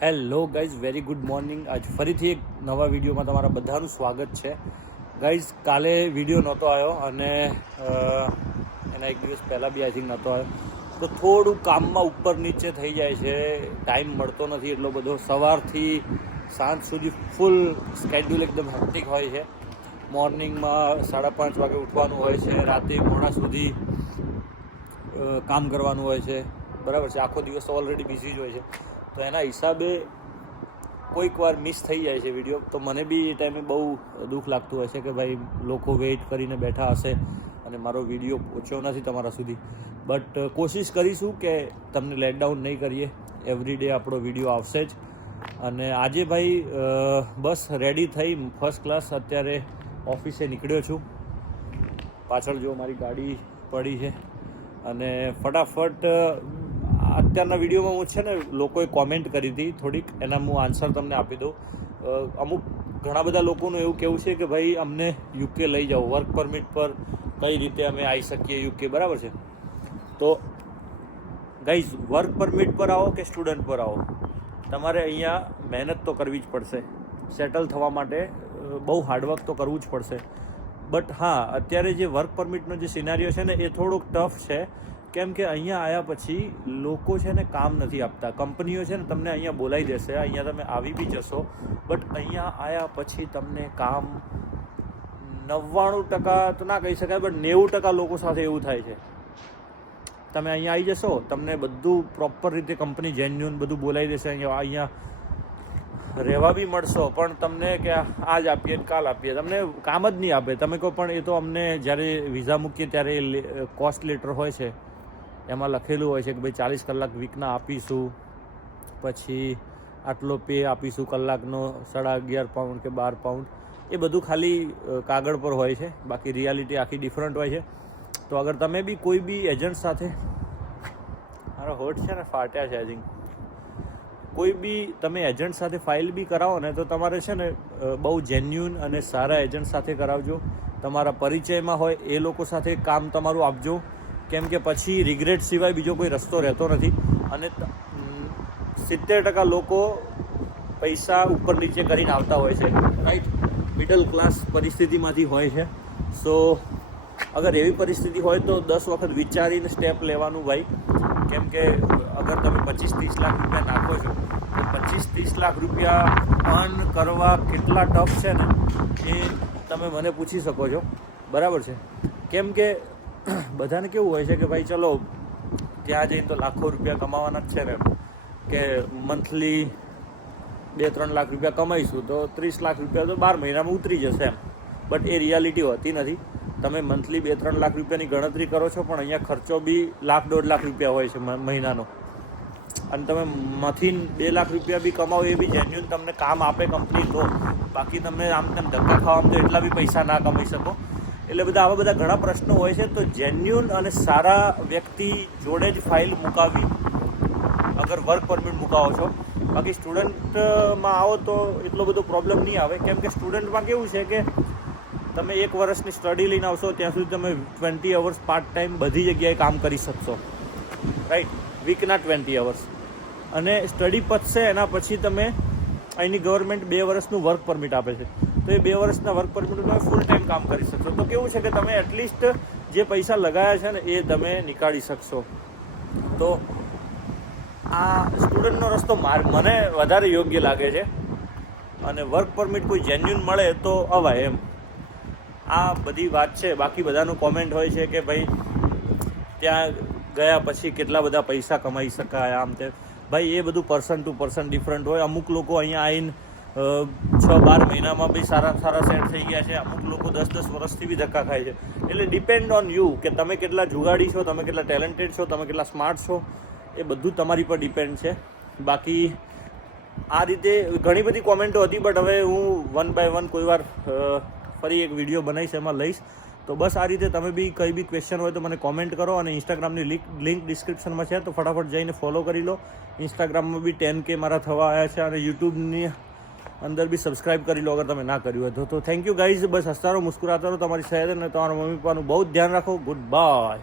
Hello guys, very good morning. આજ ફરીથી એક નવા વિડીયોમાં તમારા બધાનું સ્વાગત છે. ગાઈઝ, કાલે વિડીયો નહોતો આવ્યો અને એના એક દિવસ પહેલાં બી આઈ થિંક નહોતો આવ્યો, તો થોડું કામમાં ઉપર નીચે થઈ જાય છે. ટાઈમ મળતો નથી એટલો બધો. સવારથી સાંજ સુધી ફૂલ સ્કેડ્યુલ એકદમ હેક્ટિક હોય છે. મોર્નિંગમાં 5:30 વાગે ઉઠવાનું હોય છે, રાતે મોડા સુધી કામ કરવાનું હોય છે, બરાબર છે. આખો દિવસ ઓલરેડી બિઝી જ હોય છે, તો એના હિસાબે કોઈક વાર મિસ થઈ જાય છે વિડીયો. તો મને બી એ ટાઈમે બહુ દુઃખ લાગતું હોય છે કે ભાઈ લોકો વેઇટ કરીને બેઠા હશે અને મારો વિડીયો પહોંચ્યો નથી તમારા સુધી. બટ કોશિશ કરીશું કે તમને લેટડાઉન નહીં કરીએ. એવરી ડે આપણો વિડીયો આવશે જ. અને આજે ભાઈ બસ રેડી થઈ ફર્સ્ટ ક્લાસ અત્યારે ઓફિસે નીકળ્યો છું. પાછળ જો મારી ગાડી પડી છે અને ફટાફટ અત્યારના વિડીયોમાં હું છે ને લોકોએ કોમેન્ટ કરી હતી થોડીક, એના હું આન્સર તમને આપી દઉં. અમુક ઘણા બધા લોકોનું એવું કહેવું છે કે ભાઈ અમને યુકે લઈ જાઓ, વર્ક પરમિટ પર કઈ રીતે અમે આવી શકીએ યુકે, બરાબર છે. તો ગાઈઝ, વર્ક પરમિટ પર આવો કે સ્ટુડન્ટ પર આવો, તમારે અહીંયા મહેનત તો કરવી જ પડશે. સેટલ થવા માટે બહુ હાર્ડવર્ક તો કરવું જ પડશે. બટ હા, અત્યારે જે વર્ક પરમિટનો જે સિનારીઓ છે ને એ થોડોક ટફ છે, કેમ કે અહીંયા આવ્યા પછી લોકો છે ને કામ નથી આપતા. કંપનીઓ છે ને તમને અહીંયા બોલાવી દેશે, અહીંયા તમે આવી બી જશો, બટ અહીંયા આવ્યા પછી તમને કામ 99% તો ના કહી શકાય, બટ 90% લોકો સાથે એવું થાય છે. તમે અહીંયા આવી જશો, તમને બધું પ્રોપર રીતે કંપની જેન્યુન બધું બોલાવી દેશે. અહીંયા રહેવા બી મળશો, પણ તમને કે આજ આપીએ ને કાલ આપીએ, તમને કામ જ નહીં આપે. તમે કહો પણ એ તો અમને જ્યારે વિઝા મૂકીએ ત્યારે કોસ્ટ લેટર હોય છે, એમાં લખેલું હોય છે કે ભાઈ 40 કલાક વીકના આપીશું, પછી આટલો પે આપીશું કલાકનો, 11.5 પાઉન્ડ કે 12 પાઉન્ડ. એ બધું ખાલી કાગળ પર હોય છે, બાકી રિયાલિટી આખી ડિફરન્ટ હોય છે. તો અગર તમે બી કોઈ બી એજન્ટ સાથે, મારો હોઠ છે ને ફાટ્યા છે આઈ થિંક, કોઈ બી તમે એજન્ટ સાથે ફાઇલ બી કરાવો ને તો તમારે છે ને બહુ જેન્યુન અને સારા એજન્ટ સાથે કરાવજો. તમારા પરિચયમાં હોય એ લોકો સાથે કામ તમારું આપજો, કેમ કે પછી રિગ્રેટ સિવાય બીજો કોઈ રસ્તો રહેતો નથી. અને 70% લોકો પૈસા ઉપર નીચે કરીને આવતા હોય છે, રાઈટ. મિડલ ક્લાસ પરિસ્થિતિમાંથી હોય છે. સો અગર એવી પરિસ્થિતિ હોય તો 10 વખત વિચારીને સ્ટેપ લેવાનું ભાઈ, કેમ કે અગર તમે 25-30 લાખ રૂપિયા નાખો છો તો 25-30 લાખ રૂપિયા અર્ન કરવા કેટલા ટફ છે ને એ તમે મને પૂછી શકો છો, બરાબર છે. કેમ કે બધાને કેવું હોય છે કે ભાઈ ચલો ત્યાં જઈને તો લાખો રૂપિયા કમાવાના જ છે ને, કે મંથલી 2-3 લાખ રૂપિયા કમાઈશું તો 30 લાખ રૂપિયા તો 12 મહિનામાં ઉતરી જશે એમ. બટ એ રિયાલિટી હોતી નથી. તમે મંથલી 2-3 લાખ રૂપિયાની ગણતરી કરો છો, પણ અહીંયા ખર્ચો બી 1-1.5 લાખ રૂપિયા હોય છે મહિનાનો. અને તમે માંથી 2 લાખ રૂપિયા બી કમાવો એ બી જેન્યુન તમને કામ આપે કંપની તો, બાકી તમે આમ તેમ ધક્કા ખાવામાં તો એટલા બી પૈસા ના કમાઈ શકો. એટલે આવા બધા ઘણા પ્રશ્નો હોય છે. તો જેન્યુન અને સારા વ્યક્તિ જોડે જ ફાઇલ મુકાવી અગર વર્ક પરમિટ મુકાવો છો. બાકી સ્ટુડન્ટમાં આવો તો એટલો બધો પ્રોબ્લેમ નહીં આવે, કેમ કે સ્ટુડન્ટમાં કેવું છે કે તમે 1 વર્ષની સ્ટડી લઈને આવશો ત્યાં સુધી તમે 20 અવર્સ પાર્ટ ટાઈમ બધી જગ્યાએ કામ કરી શકશો, રાઈટ. વીકના 20 અવર્સ. અને સ્ટડી પતશે એના પછી તમે અહીંની ગવર્મેન્ટ 2 વર્ષનું વર્ક પરમિટ આપે છે, તો એ 2 વર્ષના વર્ક પરમિટ તમે ફૂલ ટાઈમ કામ કરી શકશો. તો કેવું છે કે તમે એટલીસ્ટ જે પૈસા લગાવ્યા છે ને એ તમે નીકાળી શકશો. તો આ સ્ટુડન્ટનો રસ્તો મને વધારે યોગ્ય લાગે છે. અને વર્ક પરમિટ કોઈ જેન્યુન મળે તો અવાય એમ. આ બધી વાત છે. બાકી બધાનું કોમેન્ટ હોય છે કે ભાઈ ત્યાં ગયા પછી કેટલા બધા પૈસા કમાઈ શકાય, આમ તે. ભાઈ એ બધું પર્સન ટુ પર્સન ડિફરન્ટ હોય. અમુક લોકો અહીંયા આવીને 6-12 મહિનામાં બી સારા સેટ થઈ ગયા છે. અમુક લોકો 10-10 વર્ષથી બી ધક્કા ખાય છે. એટલે ડિપેન્ડ ઓન યુ કે તમે કેટલા જુગાડી છો, તમે કેટલા ટેલેન્ટેડ છો, તમે કેટલા સ્માર્ટ છો, એ બધું તમારી પર ડિપેન્ડ છે. બાકી આ રીતે ઘણી બધી કોમેન્ટો હતી, બટ હવે હું 1 by 1 કોઈ વાર ફરી એક વિડીયો બનાવીશ, એમાં લઈશ. તો બસ આ રીતે તમે બી કંઈ બી ક્વેશ્ચન હોય તો મને કોમેન્ટ કરો. અને ઇન્સ્ટાગ્રામની લિંક ડિસ્ક્રિપ્શનમાં છે, તો ફટાફટ જઈને ફોલો કરી લો. ઇન્સ્ટાગ્રામમાં બી 10K મારા થવા આવ્યા છે, અને યુટ્યુબની અંદર બી સબસ્ક્રાઈબ કરી લો અગર તમે ના કર્યું હોય તો. Thank you guys. બસ હસતા રહો, મુસ્કુરાતા રહો, તમારી સેહત અને તમારા મમ્મી પપ્પાનું બહુ જ ધ્યાન રાખો. Good bye.